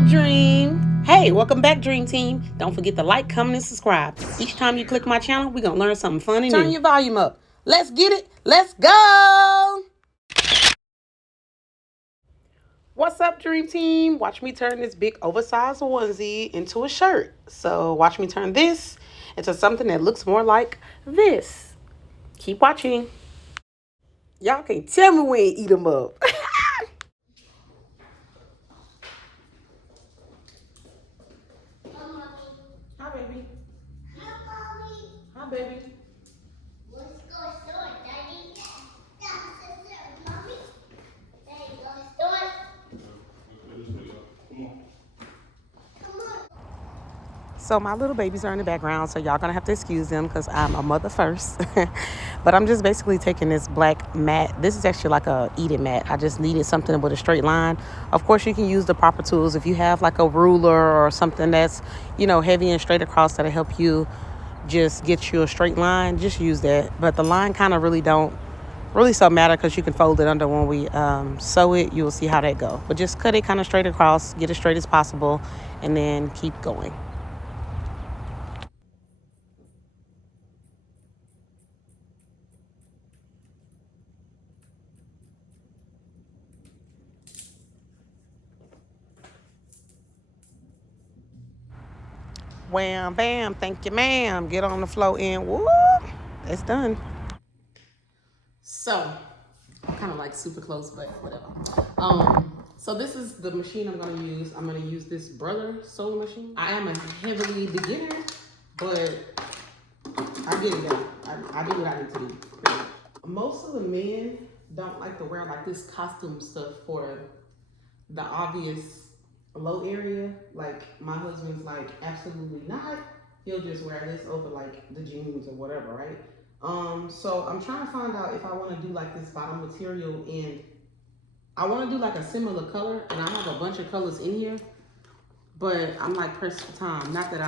Hello, Dream. Hey, welcome back, Dream Team. Don't forget to like, comment, and subscribe. Each time you click my channel, we're going to learn something fun and new. Turn your volume up. Let's get it. Let's go. What's up, Dream Team? Watch me turn this big oversized onesie into a shirt. So watch me turn this into something that looks more like this. Keep watching. Y'all can't tell me we ain't eat them up. Hi, baby. Hi, mommy. Hi, baby. Let's go store, Daddy. Yeah, mommy. Daddy, go store. So my little babies are in the background, so y'all gonna have to excuse them because I'm a mother first. But I'm just basically taking this black mat. This is actually like a eating mat. I just needed something with a straight line. Of course, you can use the proper tools. If you have like a ruler or something that's, heavy and straight across, that'll help you just get you a straight line. Just use that. But the line kind of don't really so matter because you can fold it under when we sew it. You will see how that go. But just cut it kind of straight across, get it straight as possible, and then keep going. Wham, bam, thank you, ma'am. Get on the floor and whoop, it's done. So, I'm kind of like super close, but whatever. So this is the machine I'm gonna use. I'm gonna use this Brother sewing machine. I am a heavily beginner, but I get it done. I do what I need to do. Most of the men don't like to wear like this costume stuff for the obvious low area. Like my husband's like, absolutely not. He'll just wear this over like the jeans or whatever, right? So I'm trying to find out if I want to do like this bottom material, and I want to do like a similar color, and I have a bunch of colors in here, but I'm like pressed for time. Not that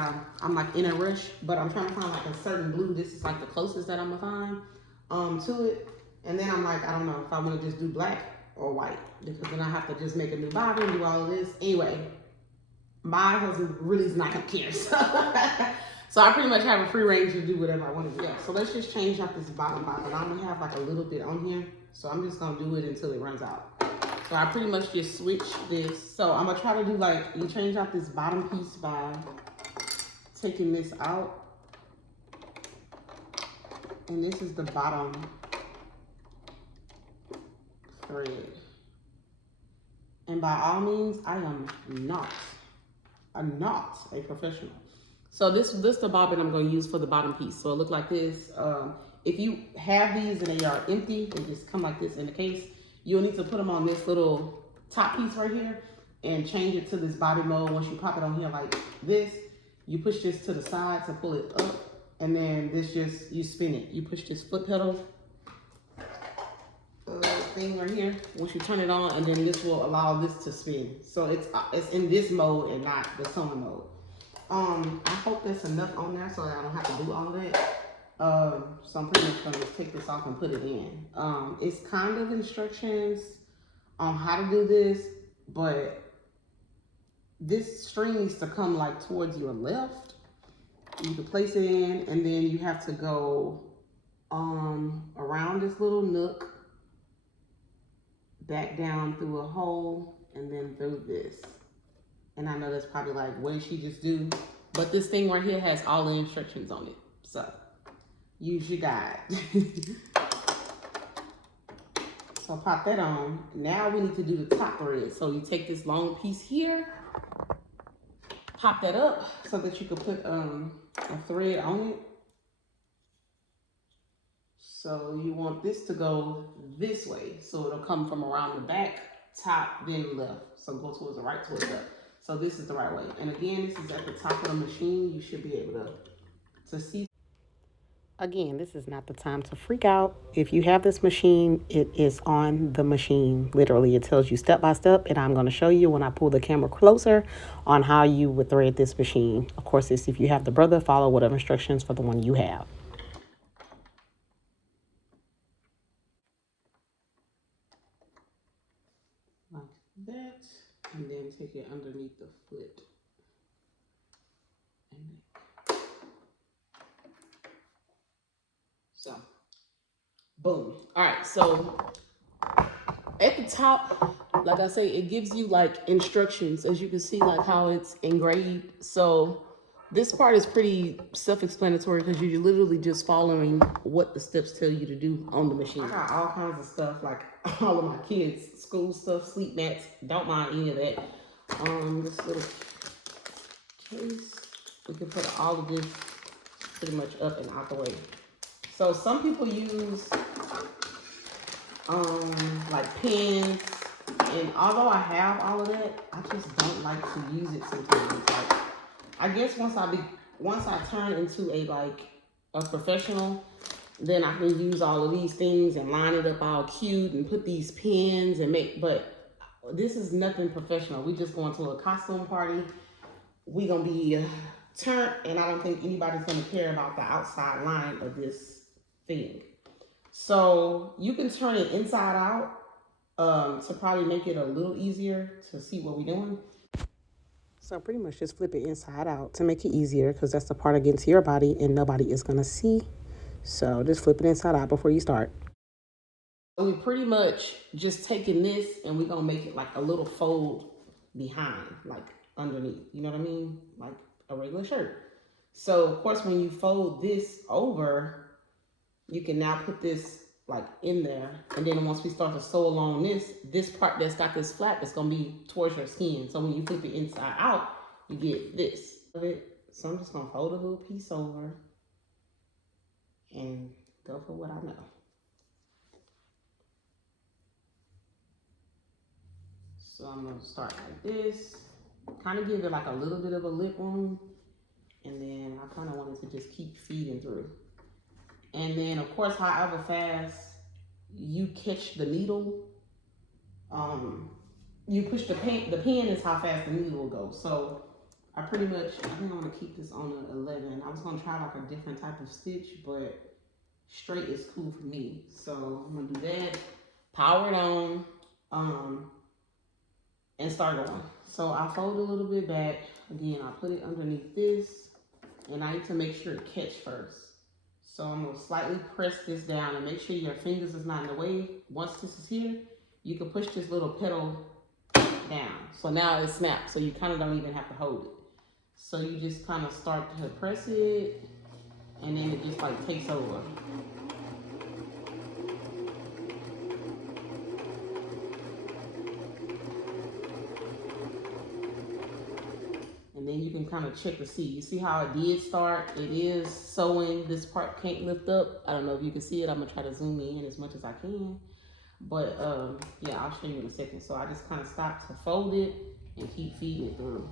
I'm like in a rush, but I'm trying to find like a certain blue. This is like the closest that I'm gonna find to it. And then I'm like, I don't know if I want to just do black or white, because then I have to just make a new body and do all of this. Anyway, my husband really is not gonna care. So I pretty much have a free range to do whatever I want to do. Yeah, so let's just change out this bottom. I'm gonna have like a little bit on here, so I'm just gonna do it until it runs out. So I pretty much just switch this. So I'm gonna try to do like, you change out this bottom piece by taking this out. And this is the bottom thread. And by all means, I am not a professional. So this the bobbin I'm going to use for the bottom piece. So it look like this. If you have these and they are empty, they just come like this in the case. You'll need to put them on this little top piece right here and change it to this bobby mode. Once you pop it on here like this, you push this to the side to pull it up, and then this just, you spin it. You push this foot pedal thing right here. Once you turn it on, and then this will allow this to spin. So it's in this mode and not the sewing mode. I hope that's enough on there so that I don't have to do all that. So I'm pretty much gonna just take this off and put it in. It's kind of instructions on how to do this, but this string needs to come like towards your left. You can place it in, and then you have to go around this little nook, back down through a hole, and then through this. And I know that's probably like, what did she just do? But this thing right here has all the instructions on it. So use your guide. So pop that on. Now we need to do the top thread. So you take this long piece here, pop that up so that you can put a thread on it. So you want this to go this way. So it'll come from around the back, top, then left. So go towards the right, towards the left. So this is the right way. And again, this is at the top of the machine. You should be able to see. Again, this is not the time to freak out. If you have this machine, it is on the machine. Literally, it tells you step by step, and I'm going to show you when I pull the camera closer on how you would thread this machine. Of course, it's if you have the Brother, follow whatever instructions for the one you have. Like that, and then take it underneath the foot. So, boom. All right, so at the top, like I say, it gives you like instructions, as you can see, like how it's engraved. So this part is pretty self-explanatory because you're literally just following what the steps tell you to do on the machine. I got all kinds of stuff, like all of my kids' school stuff, sleep mats. Don't mind any of that. This little case, we can put all of this pretty much up and out the way. So some people use like pens, and although I have all of that, I just don't like to use it sometimes. Like, I guess once I turn into a professional, then I can use all of these things and line it up all cute and put these pins and but this is nothing professional. We just going to a costume party. We gonna be turned, and I don't think anybody's gonna care about the outside line of this thing. So you can turn it inside out to probably make it a little easier to see what we're doing. So pretty much just flip it inside out to make it easier, because that's the part against your body and nobody is gonna see. So just flip it inside out before you start. So we pretty much just taking this and we're gonna make it like a little fold behind, like underneath, you know what I mean? Like a regular shirt. So of course, when you fold this over, you can now put this like in there, and then once we start to sew along this part that's got this flap is gonna be towards your skin. So when you flip it inside out, you get this. So I'm just gonna fold a little piece over and go for what I know. So I'm gonna start like this, kind of give it like a little bit of a lip room, and then I kind of wanted to just keep feeding through. And then of course, however fast you catch the needle, you push the pen is how fast the needle will go. So I think I'm gonna keep this on an 11. I was gonna try like a different type of stitch, but straight is cool for me. So I'm gonna do that, power it on, and start going. So I fold a little bit back. Again, I put it underneath this, and I need to make sure it catch first. So I'm gonna slightly press this down and make sure your fingers is not in the way. Once this is here, you can push this little pedal down. So now it snaps, so you kind of don't even have to hold it. So you just kind of start to press it, and then it just like takes over. And then you can kind of check to see. You see how it did start? It is sewing. This part can't lift up. I don't know if you can see it. I'm gonna try to zoom in as much as I can. But yeah, I'll show you in a second. So I just kind of stop to fold it and keep feeding it through.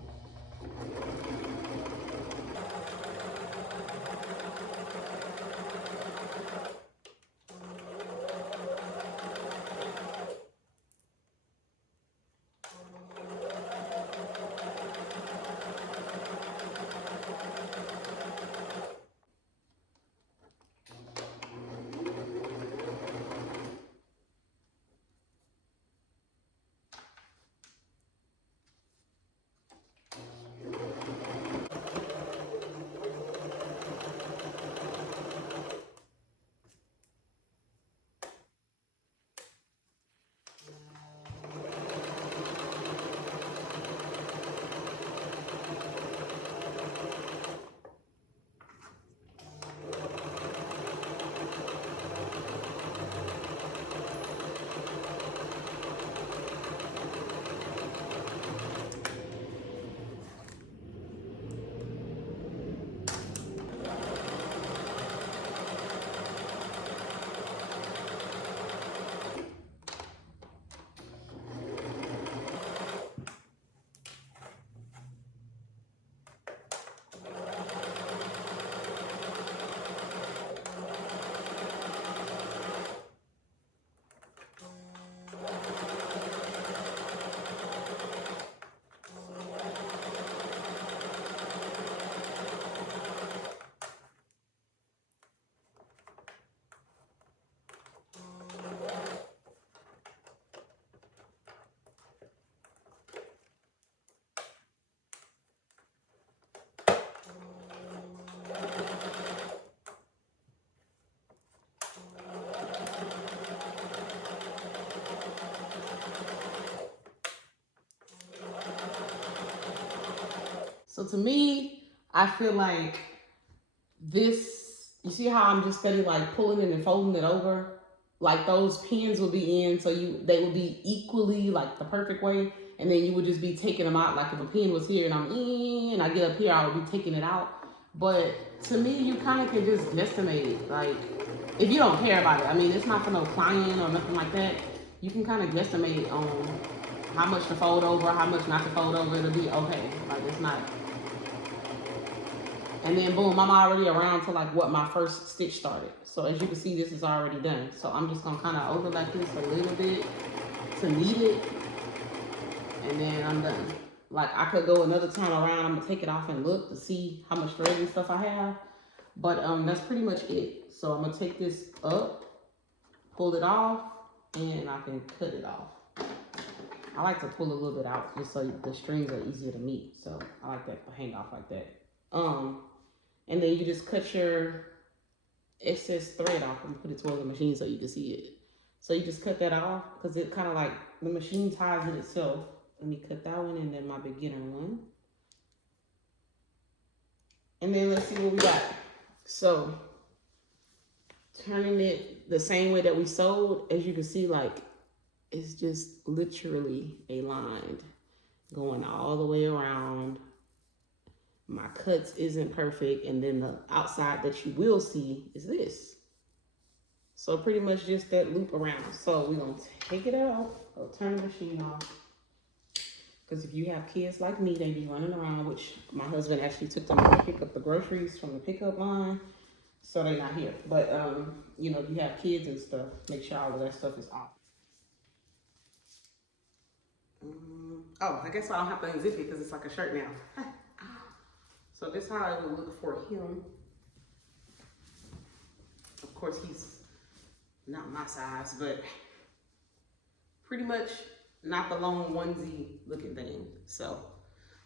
So to me, I feel like this, you see how I'm just steady like pulling it and folding it over? Like those pins will be in, so they will be equally like the perfect way. And then you would just be taking them out. Like if a pin was here and I'm in, and I get up here, I would be taking it out. But to me, you kind of can just guesstimate it. Like if you don't care about it, I mean, it's not for no client or nothing like that. You can kind of guesstimate on how much to fold over, how much not to fold over. It'll be okay. Like it's not. And then boom, I'm already around to like what my first stitch started. So as you can see, this is already done. So I'm just gonna kind of overlap this a little bit to knead it. And then I'm done. Like I could go another time around. I'm gonna take it off and look to see how much thread and stuff I have. But that's pretty much it. So I'm gonna take this up, pull it off, and I can cut it off. I like to pull a little bit out just so the strings are easier to meet. So I like that to hang off like that. And then you just cut your excess thread off and put it towards the machine so you can see it. So you just cut that off because it kind of like the machine ties it itself. Let me cut that one and then my beginner one. And then let's see what we got. So turning it the same way that we sewed, as you can see, like it's just literally a line going all the way around. My cuts isn't perfect, and then the outside that you will see is this. So pretty much just that loop around. So we're gonna take it out, I'll turn the machine off. Because if you have kids like me, they be running around, which my husband actually took them to pick up the groceries from the pickup line. So they're not here. But you know, if you have kids and stuff, make sure all of that stuff is off. Oh, I guess I don't have to unzip it because it's like a shirt now. So this is how it would look for him. Of course, he's not my size, but pretty much not the long onesie looking thing. So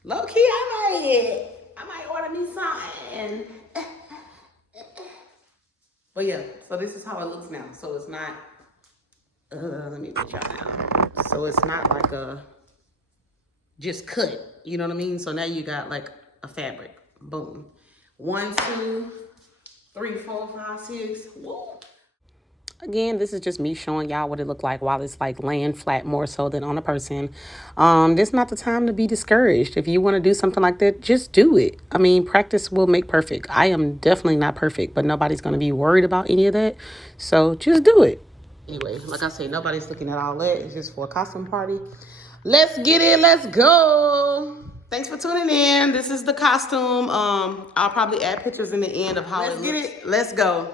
low key, I might order me something. But yeah, so this is how it looks now. So it's not, let me put y'all down. So it's not like a just cut, you know what I mean? So now you got like a fabric. Boom. 1, 2, 3, 4, 5, 6. Whoa. Again, this is just me showing y'all what it looked like while it's like laying flat more so than on a person. This is not the time to be discouraged. If you want to do something like that, just do it. I mean, practice will make perfect. I am definitely not perfect, but nobody's going to be worried about any of that. So just do it. Anyway, like I say, nobody's looking at all that. It's just for a costume party. Let's get it. Let's go. Thanks for tuning in. This is the costume. I'll probably add pictures in the end of how it looks. Let's get it. Let's go.